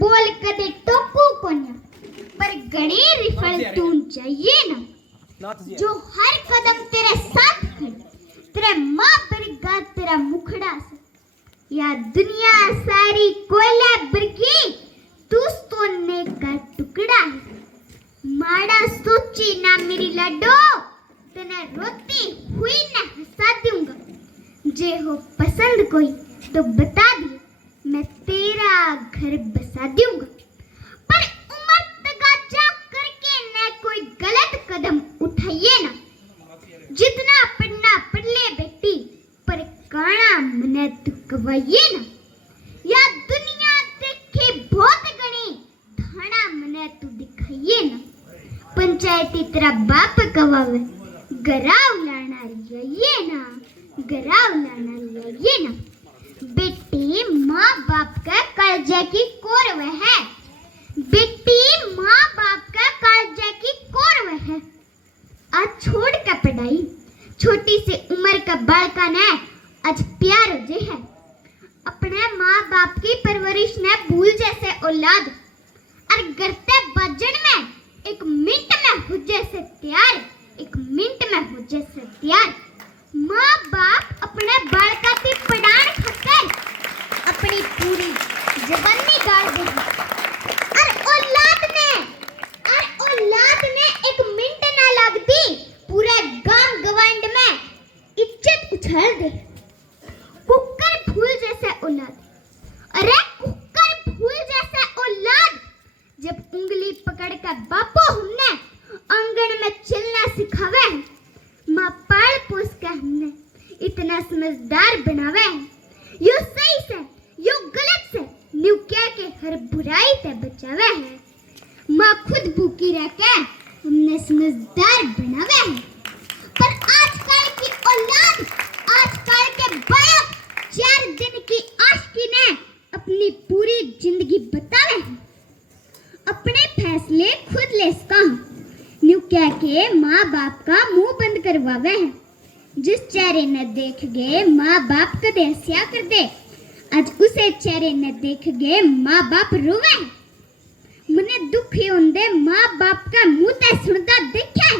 बोल कदे टोकू कोन्या पर गणी रिफल तू चाहिए ना जो हर कदम तेरे साथ खड़े तेरे माँ बरगा तेरा मुखड़ा से या दुनिया सारी कोयला बरगी तू सोने का टुकड़ा है माड़ा सोची ना मेरी लड्डो तने रोती हुई ना हंसा दूंगा जे हो पसंद कोई तो बता दिए मैं तेरा घर बसा दूंगा पर उम्र तगाजा करके न कोई गलत कदम उठाइए ना जितना पढ़ना पढ़ ले बेटी पर काना मने तू कवाइए ना या दुनिया देखे बहुत गणी थाना मने तू दिखाइए ना पंचायती तेरा बाप कवावे गराव लाना रहिए ना गराव लाना रहिए ना बेटी माँ बाप का कर्जा की कोरव है बेटी माँ बाप का कर्जा की कोरव है आज छोड़ का पढ़ाई छोटी सी उम्र का बालका ने आज प्यार हो जे है अपने माँ बाप की परवरिश ने भूल जैसे औलाद और करते बजन में एक मिनट में हो जैसे तैयार एक मिनट में हो जैसे तैयार माँ बाप अपने बालका की पढ़ान खातिर अपनी पूरी जवानी गाड़ दे और औलाद ने एक मिनट ना लगती पूरे गांव गवांड में इज्जत उछाल दे कुकर फूल जैसे औलाद अरे कुकर फूल जैसे औलाद जब उंगली पकड़ कर बापू हमने आंगन में चलना सिखावे है माँ पाल पोस कर हमने इतना समझदार बनावे है यो सही से यो गलत से न्यू क्या के हर बुराई से बचावे है माँ खुद भूखी रह के हमने समझदार बनावे है पर आजकल की औलाद आजकल के बालक 4 दिन की आशिकी ने अपनी पूरी जिंदगी बतावे है अपने फैसले खुद ले सका न्यू कह के माँ बाप का मुंह बंद करवावे है जिस चेहरे न देख गए माँ बाप कदे हंसिया कर दे आज उसे चेहरे न देख गए माँ बाप रोवे मने दुखी होंदे माँ बाप का मुंह ते सुनता देखा है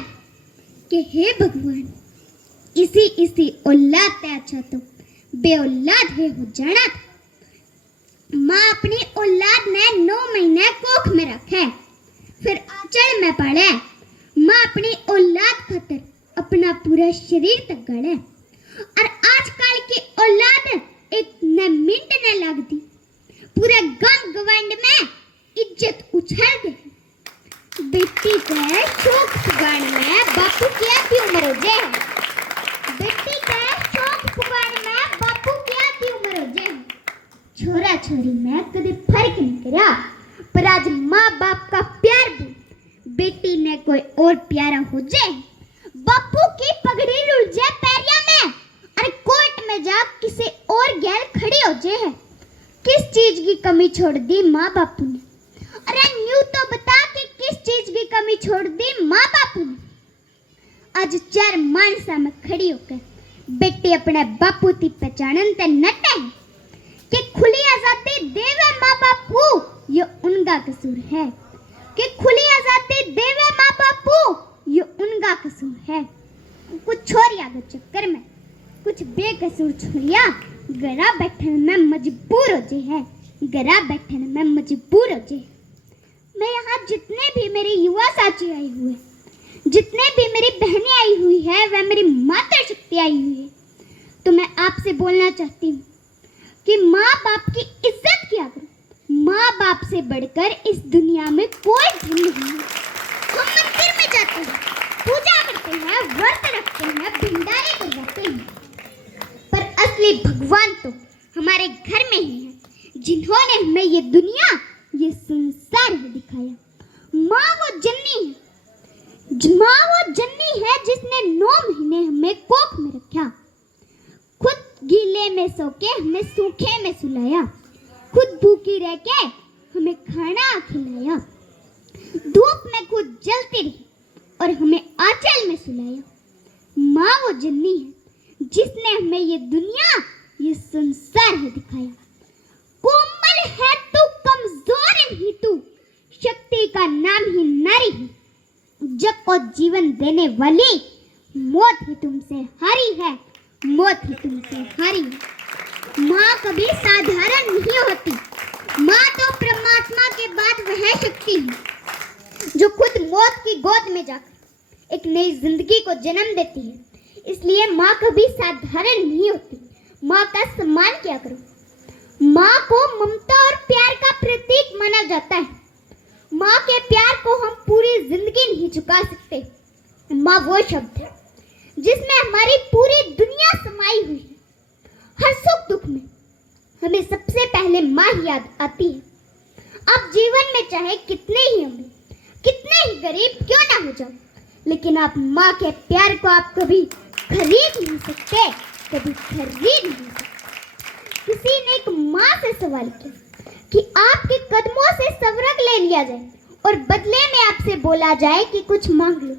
कि हे भगवान इसी औलाद ते अच्छा तो बे औलाद है हो जाना माँ अपनी औलाद ने 9 महीने कोख में रखे फिर आंचल में पाले माँ अपनी औलाद खातिर अपना पूरा शरीर तक गड़े और आजकल की औलाद एक न मिनट न लगती पूरे गांव गवांड में इज्जत उछाल दे बेटी के शौक पुगान में बापू की आधी उम्र हो जाए बेटी के शौक पुगान में बापू की आधी उम्र हो जाए छोरा छोरी में कभी फर्क नहीं करा पर आज माँ बाप का प्यार भी बेटी ने कोई और प्यारा हो जाए बापू की पगड़ी रुल जाए पैरिया में अरे कोर्ट में जा किसी और गैर खड़ी हो जाए किस चीज की कमी छोड़ दी माँ बापू ने अरे न्यू तो बता कि किस चीज की कमी छोड़ दी माँ बापू ने आज 4 मानसा में खड़ी होकर बेटी अपने बापू की पहचानन ते नटे कि खुली आजादी देवे माँ बापू ये उनका कसूर है कि खुली आजादी देवे माँ बापू ये उनका कसूर है कुछ छोरिया के चक्कर में कुछ बेकसूर छोरिया गरा बैठने में मजबूर हो जे है गरा बैठने में मजबूर हो जे मैं यहाँ जितने भी मेरी युवा साथी आई हुए जितने भी मेरी बहनें आई हुई है वह मेरी मातृ शक्ति आई हुई है तो मैं आपसे बोलना चाहती हूँ कि माँ बाप की इज्जत किया करो माँ बाप से बढ़कर इस दुनिया में कोई धन नहीं है हम मंदिर में जाते हैं पूजा करते हैं व्रत रखते हैं भंडारे करवाते हैं पर असली भगवान तो हमारे घर में ही है जिन्होंने हमें ये दुनिया ये संसार है दिखाया माँ वो जन्नी है जिसने 9 महीने हमें कोख में रखा खुद गीले में सो के हमें सूखे में सुलाया खुद भूखी रह के हमें खाना खिलाया धूप में खुद जलती रही और हमें आंचल में सुलाया माँ वो जन्नी है जिसने हमें ये दुनिया ये संसार है दिखाया कोमल है तो कमजोर को जीवन देने वाली मौत ही तुमसे हारी है, मौत ही तुमसे हारी है। माँ कभी साधारण नहीं होती, माँ तो परमात्मा के बाद वह शक्ति है जो खुद मौत की गोद में जाकर एक नई जिंदगी को जन्म देती है। इसलिए माँ कभी साधारण नहीं होती। माँ का सम्मान किया करो। माँ को ममता और प्यार का प्रतीक माना जाता है। माँ के प्यार को हम पूरी जिंदगी नहीं चुका सकते। माँ वो शब्द है जिसमें हमारी पूरी दुनिया समाई हुई है। हर सुख दुख में हमें सबसे पहले माँ ही याद आती है। आप जीवन में चाहे कितने ही अमीर, कितने ही गरीब क्यों ना हो जाओ, लेकिन आप माँ के प्यार को आप कभी खरीद नहीं सकते, कभी खरीद नहीं सकते। किसी ने एक माँ से सवाल किया कि आपके कदमों से स्वर्ग ले लिया जाए और बदले में आपसे बोला जाए कि कुछ मांग लो,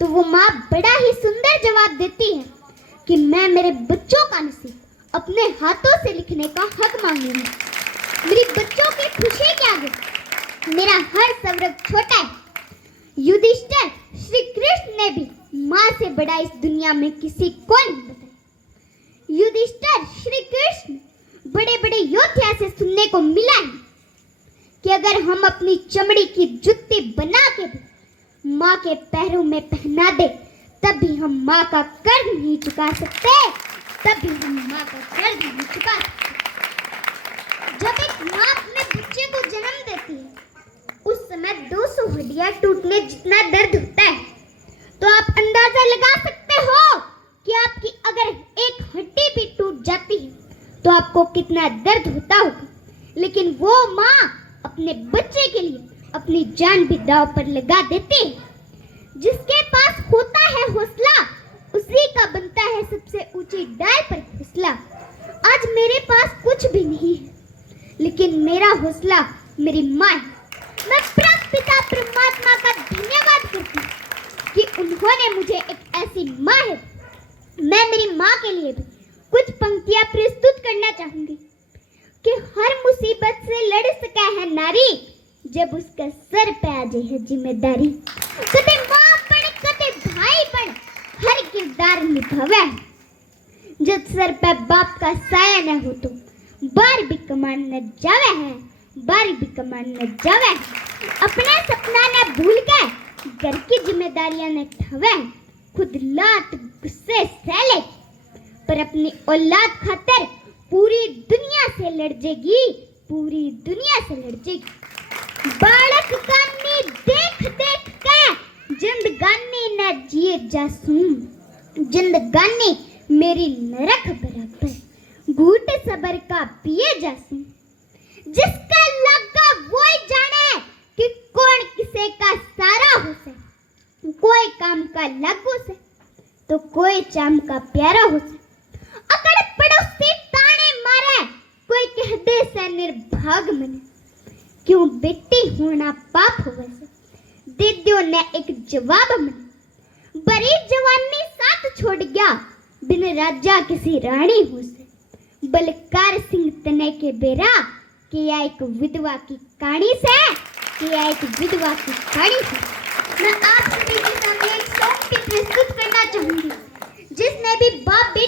तो वो माँ बड़ा ही सुंदर जवाब देती है कि मैं मेरे बच्चों का नसीब अपने हाथों से लिखने का हक मांगूंगी। मेरे बच्चों की खुशी के आगे मेरा हर स्वर्ग छोटा है। युधिष्ठिर श्री कृष्ण ने भी माँ से बड़ा इस दुनिया में किसी को नहीं बताया। युधिष्ठिर श्री कृष्ण बड़े बड़े योद्धा से सुनने को मिला है कि अगर हम अपनी चमड़ी की जुत्ती बना के भी माँ के पैरों में पहना दे, तब भी हम माँ का कर्ज नहीं चुका सकते, तब भी हम माँ का कर्ज नहीं चुका सकते। जब एक माँ अपने बच्चे को जन्म देती है, उस समय 200 हड्डियां टूटने जितना दर्द होता है। तो आप अंदाजा लगा सकते हो कि आपकी अगर एक हड्डी भी टूट जाती है तो आपको कितना दर्द होता होगा। लेकिन वो माँ अपने बच्चे के लिए अपनी जान भी दांव पर लगा देती है। जिसके पास होता है हौसला, उसी का बनता है सबसे ऊंची डाल पर घोंसला। आज मेरे पास कुछ भी नहीं है, लेकिन मेरा हौसला मेरी माँ है। मैं पिता परमात्मा का धन्यवाद करती हूँ कि उन्होंने मुझे एक ऐसी माँ है। मैं मेरी माँ के लिए भी कुछ पंक्तियां प्रस्तुत करना चाहूंगी कि हर मुसीबत से लड़ सका है नारी, जब उसका सर पे आ जाए है जिम्मेदारी। कदे माँ बन कदे भाई बन, हर किरदार निभावे। जब सर पे बाप का साया न हो तो बार भी कमान न जावे है, बार भी कमान न जावे। अपना सपना न भूल के घर की जिम्मेदारियां न ठावे। खुद लात गुस्से सहले पर अपनी औलाद खातिर पूरी दुनिया से लड़ जाएगी, पूरी दुनिया से लड़ जाएगी। बालक गानी देख देख के जिंदगानी न जिए जासूम, जिंदगानी मेरी नरक बराबर, घूट सबर का पिए जासूम। जिसका लगा वो ही जाने कि कौन किसे का सारा हो से, कोई काम का लागू से तो कोई चाम का प्यारा हो से। अकड़ पड़ोसी ताने मारे, कोई कह दे से निर्भाग मने, क्यों बेटी होना पाप हो वैसे, दे दियो ने एक जवाब मने। बड़ी जवानी साथ छोड़ गया, बिन राजा किसी रानी हो से। बलकार सिंह तने के बेरा, किया एक विधवा की कहानी से, किया एक विधवा की कहानी से। मैं आप सभी के सामने एक सॉन्ग की प्रस्तुत करना चाहूंगी, जिसने भी बाप बेटी